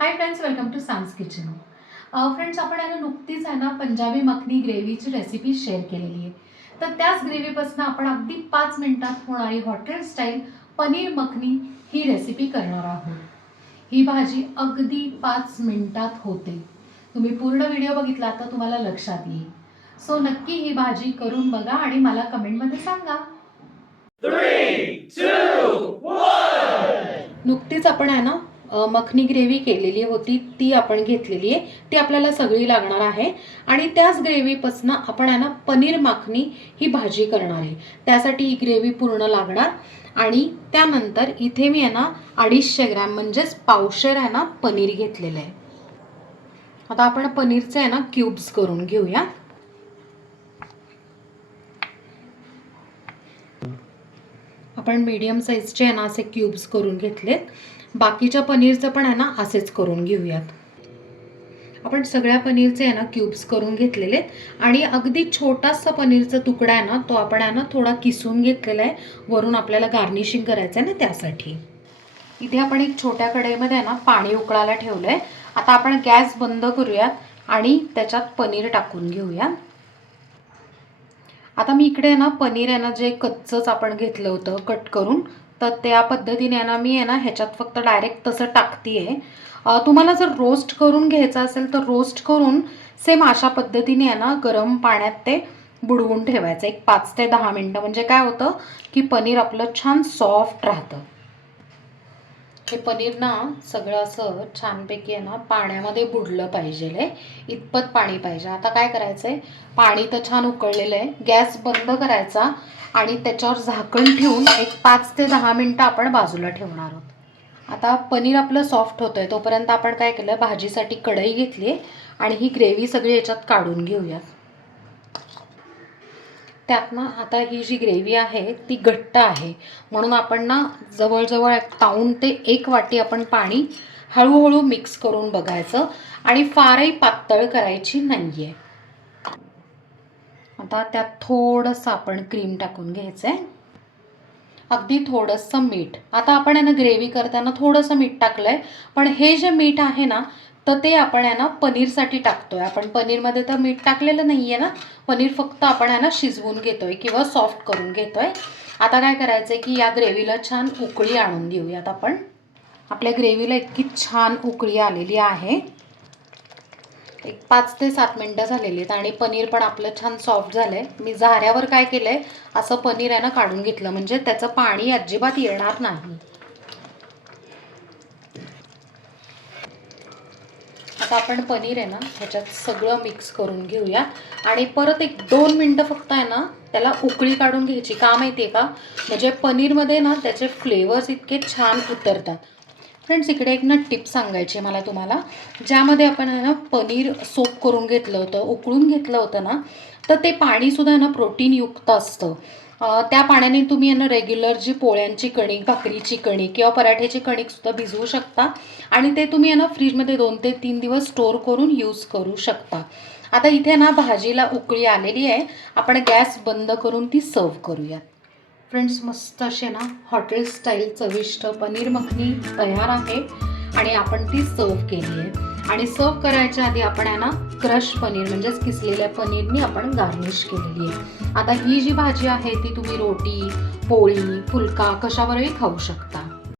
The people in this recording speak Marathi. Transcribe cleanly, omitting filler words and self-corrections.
High friends, welcome to Sam's kitchen. Friends, आपण आहे ना नुकतीच आहे ना पंजाबी मखनी ग्रेव्हीची रेसिपी शेअर केलेली आहे. तर त्याच ग्रेव्हीपासून आपण अगदी 5 मिनिटात होणारी हॉटेल स्टाईल पनीर मखनी ही रेसिपी करणार आहोत. ही भाजी अगदी 5 मिनिटात होते. तुम्ही पूर्ण व्हिडिओ बघितला तर तुम्हाला लक्षात येईल. सो नक्की ही भाजी करून बघा आणि मला कमेंटमध्ये सांगा. 3, 2, 1. नुकतीच आपण आहे ना मखनी ग्रेव्ही केलेली होती, ती आपण घेतलेली आहे. ती आपल्याला सगळी लागणार आहे आणि त्याच ग्रेव्हीपासून आपण आहे ना पनीर मखनी ही भाजी करणार आहे. त्यासाठी ही ग्रेव्ही पूर्ण लागणार आणि त्यानंतर इथे मी आहे ना 250 ग्रॅम म्हणजेच पावशेर आहे ना पनीर घेतलेलं आहे. आता आपण पनीरचे आहे ना क्यूब्स करून घेऊया. आपण मीडियम साईजचे आहे ना असे क्यूब्स करून घेतलेत. बाकीच्या पनीरचं पण आहे ना असेच करून घेऊयात. आपण सगळ्या पनीरचे आहे ना क्यूब्स करून घेतलेले आणि अगदी छोटासा पनीरचा तुकडा आहे ना तो आपण आहे ना थोडा किसून घेतलेला आहे. वरून आपल्याला गार्निशिंग करायचं आहे ना त्यासाठी. इथे आपण एक छोट्या कढईमध्ये आहे ना पाणी उकळायला ठेवलं आहे. आता आपण गॅस बंद करूयात आणि त्याच्यात पनीर टाकून घेऊया. आता मी इकडे आहे ना पनीर आहे ना जे कच्चंच आपण घेतलं होतं कट करून, तर त्या पद्धतीने आहे ना मी आहे ना ह्याच्यात फक्त डायरेक्ट तसं टाकते आहे. तुम्हाला जर रोस्ट करून घ्यायचं असेल तर रोस्ट करून सेम अशा पद्धतीने आहे ना गरम पाण्यात ते बुडवून ठेवायचं एक 5 ते 10 मिनटं. म्हणजे काय होतं की पनीर आपलं छान सॉफ्ट राहतं. हे पनीर ना सगळं असं छानपैकी आहे ना पाण्यामध्ये बुडलं पाहिजे, इतपत पाणी पाहिजे. आता काय करायचं आहे, पाणी तर छान उकळलेलं आहे. गॅस बंद करायचा आणि त्याच्यावर झाकण ठेवून एक 5 ते 10 मिनटं आपण बाजूला ठेवणार आहोत. आता पनीर आपलं सॉफ्ट होतं आहे तोपर्यंत आपण काय केलं, भाजीसाठी कढई घेतली आणि ही ग्रेव्ही सगळी याच्यात काढून घेऊया. त्यात ना आता ही जी ग्रेव्ही आहे ती घट्ट आहे म्हणून आपण ना जवळजवळ पाऊण ते 1 वाटी आपण पाणी हळूहळू मिक्स करून बघायचं आणि फारही पातळ करायची नाही आहे. आता त्यात थोडंसं आपण क्रीम टाकून घ्यायचं आहे, अगदी थोडंसं मीठ. आता आपण आहे ना ग्रेव्ही करताना थोडंसं मीठ टाकलं आहे, पण हे जे मीठ आहे ना तर ते आपण आहे ना पनीरसाठी टाकतोय. आपण पनीरमध्ये तर मीठ टाकलेलं नाही आहे ना, पनीर फक्त आपण आहे ना शिजवून घेतोय किंवा सॉफ्ट करून घेतोय. आता काय करायचं आहे की या ग्रेव्हीला छान उकळी आणून देऊयात आपण. आपल्या ग्रेव्हीला इतकी छान उकळी आलेली आहे, एक 5 ते 7 मिनटं झालेली आहेत आणि पनीर पण आपलं छान सॉफ्ट झालं आहे. मी झाऱ्यावर काय केलं आहे, असं पनीर आहे ना काढून घेतलं म्हणजे त्याचं पाणी अजिबात येणार नाही. आता आपण पनीर आहे ना ह्याच्यात सगळं मिक्स करून घेऊया आणि परत एक 2 मिनटं फक्त आहे ना त्याला उकळी काढून घ्यायची. का माहिती आहे का, म्हणजे पनीरमध्ये ना त्याचे फ्लेवर्स इतके छान उतरतात. फ्रेंड्स, इकडे एक ना टिप सांगायची आहे मला तुम्हाला. ज्यामध्ये आपण आहे ना पनीर सोक करून घेतलं होतं, उकळून घेतलं होतं ना, तर ते पाणीसुद्धा आहे ना प्रोटीनयुक्त असतं. त्या पाण्याने तुम्ही आहे ना रेग्युलर जी पोळ्यांची कणिक, भाकरीची कणिक किंवा पराठ्याची कणिकसुद्धा भिजवू शकता आणि ते तुम्ही आहे ना फ्रीजमध्ये 2 ते 3 दिवस स्टोअर करून यूज करू शकता. आता इथे ना भाजीला उकळी आलेली आहे, आपण गॅस बंद करून ती सर्व करूयात. फ्रेंड्स, मस्त असे ना हॉटेल स्टाईल चविष्ट पनीर मखनी तयार आहे आणि आपण ती सर्व केली आहे. आणि सर्व करायच्या आधी आपण आहे ना क्रश पनीर म्हणजेच किसलेल्या पनीरनी आपण गार्निश केलेली आहे. आता ही जी भाजी आहे ती तुम्ही रोटी, पोळी, फुलका कशावरही खाऊ शकता.